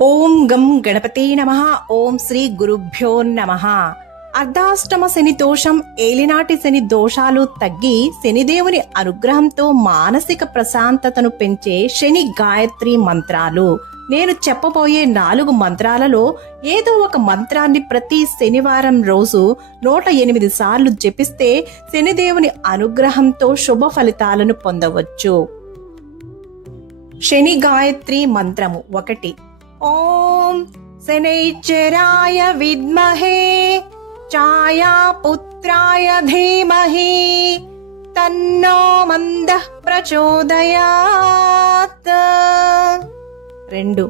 ఓం గం గణపతే నమః. ఓం శ్రీ గురుభ్యో నమః. అర్ధాష్టమ శని దోషం, ఏలినాటి శని దోషాలు తగ్గి శనిదేవుని అనుగ్రహంతో మానసిక ప్రశాంతతను పెంచే శని గాయత్రి మంత్రాలు. నేను చెప్పబోయే 4 మంత్రాలలో ఏదో ఒక మంత్రాన్ని ప్రతి శనివారం రోజు 108 సార్లు జపిస్తే శనిదేవుని అనుగ్రహంతో శుభ ఫలితాలను పొందవచ్చు. శని గాయత్రి మంత్రము 1. ఓం శనైశ్చరాయ విద్మహే ఛాయాపుత్రాయ ధీమహి తన్నో మందః ప్రచోదయాత్. 2.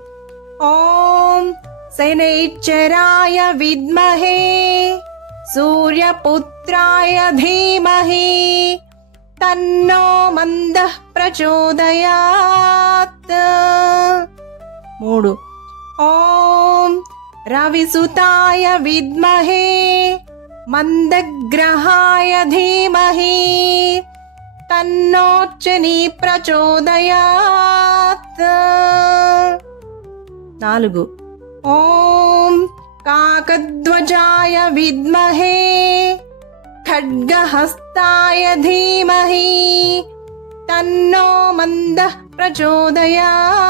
ఓం శనైశ్చరాయ విద్మహే సూర్యపుత్రాయ ధీమహి తన్నో మందః ప్రచోదయాత్. 3. ఓం రవిసుతాయ విద్మహే మందగ్రహాయ ధీమహి తన్నోర్చని ప్రచోదయాత్. 4. ఓం కాకధ్వజాయ విద్మహే ఖడ్గహస్తాయ ధీమహి తన్నో మందః ప్రచోదయాత్.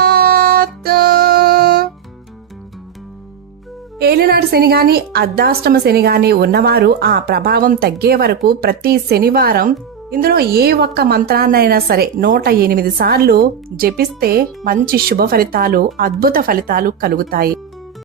ఏలినాటి శని గాని అర్ధాష్టమ శని గాని ఉన్నవారు ఆ ప్రభావం తగ్గే వరకు ప్రతి శనివారం ఇందులో ఏ ఒక్క మంత్రాన్నైనా సరే 108 సార్లు జపిస్తే మంచి శుభ ఫలితాలు, అద్భుత ఫలితాలు కలుగుతాయి.